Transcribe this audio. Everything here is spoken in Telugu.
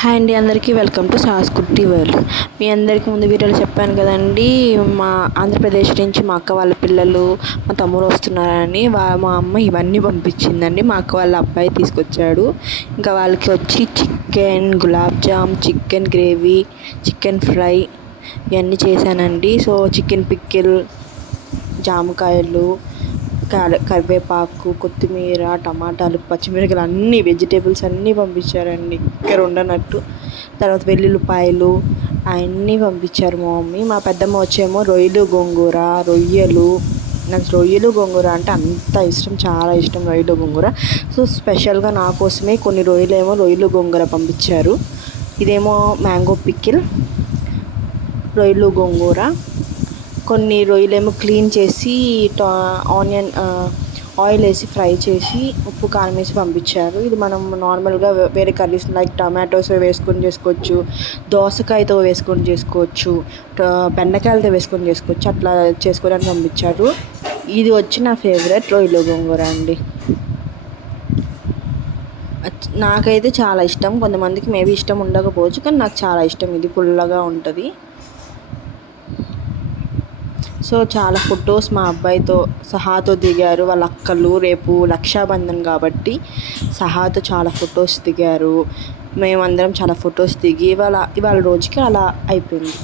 హాయ్ అండి, అందరికీ వెల్కమ్ టు సాస్కుట్టి వరల్డ్. మీ అందరికీ ముందు వీడియోలో చెప్పాను కదండి, మా ఆంధ్రప్రదేశ్ నుంచి మా అక్క వాళ్ళ పిల్లలు మా తమ్ముడు వస్తున్నారని మా అమ్మ ఇవన్నీ పంపించిందండి. మా అక్క వాళ్ళ అబ్బాయి తీసుకొచ్చాడు. ఇంకా వాళ్ళకి వచ్చి chicken gulab jam, chicken gravy, chicken fry ఇవన్నీ చేశానండి. సో చికెన్ పిక్కిల్, జామకాయలు, కరివేపాకు, కొత్తిమీర, టమాటాలు, పచ్చిమిరపకాయలు అన్నీ వెజిటేబుల్స్ అన్నీ పంపించారండి, ఇక్కడ ఉండనట్టు. తర్వాత వెల్లుల్లిపాయలు అవన్నీ పంపించారు మా మమ్మీ. మా పెద్దమ్మ వచ్చేమో రొయ్యలు, గోంగూర, రొయ్యలు. నాకు రొయ్యలు గోంగూర అంటే అంత ఇష్టం, చాలా ఇష్టం రొయ్యలు గోంగూర. సో స్పెషల్గా నా కోసమే కొన్ని రొయ్యలు గోంగూర పంపించారు. ఇదేమో మ్యాంగో పికిల్, రొయ్యలు గోంగూర. కొన్ని రొయ్యలేమో క్లీన్ చేసి ఆనియన్ ఆయిల్ వేసి ఫ్రై చేసి ఉప్పు కారం వేసి పంపించారు. ఇది మనం నార్మల్గా వేరే కర్రీస్ లైక్ టమాటోస్ వేసుకొని చేసుకోవచ్చు, దోసకాయతో వేసుకొని చేసుకోవచ్చు, బెండకాయలతో వేసుకొని చేసుకోవచ్చు, అట్లా చేసుకోవడానికి పంపించారు. ఇది వచ్చి నా ఫేవరెట్ రొయ్యలు గోంగూర అండి. నాకైతే చాలా ఇష్టం. కొంతమందికి మేబీ ఇష్టం ఉండకపోవచ్చు, కానీ నాకు చాలా ఇష్టం. ఇది పుల్లగా ఉంటుంది. సో చాలా ఫొటోస్ మా అబ్బాయితో సహాతో దిగారు వాళ్ళ అక్కలు. రేపు రక్షాబంధన్ కాబట్టి సహాతో చాలా ఫొటోస్ దిగారు. మేమందరం చాలా ఫొటోస్ దిగి ఇవాళ రోజుకి అలా అయిపోయింది.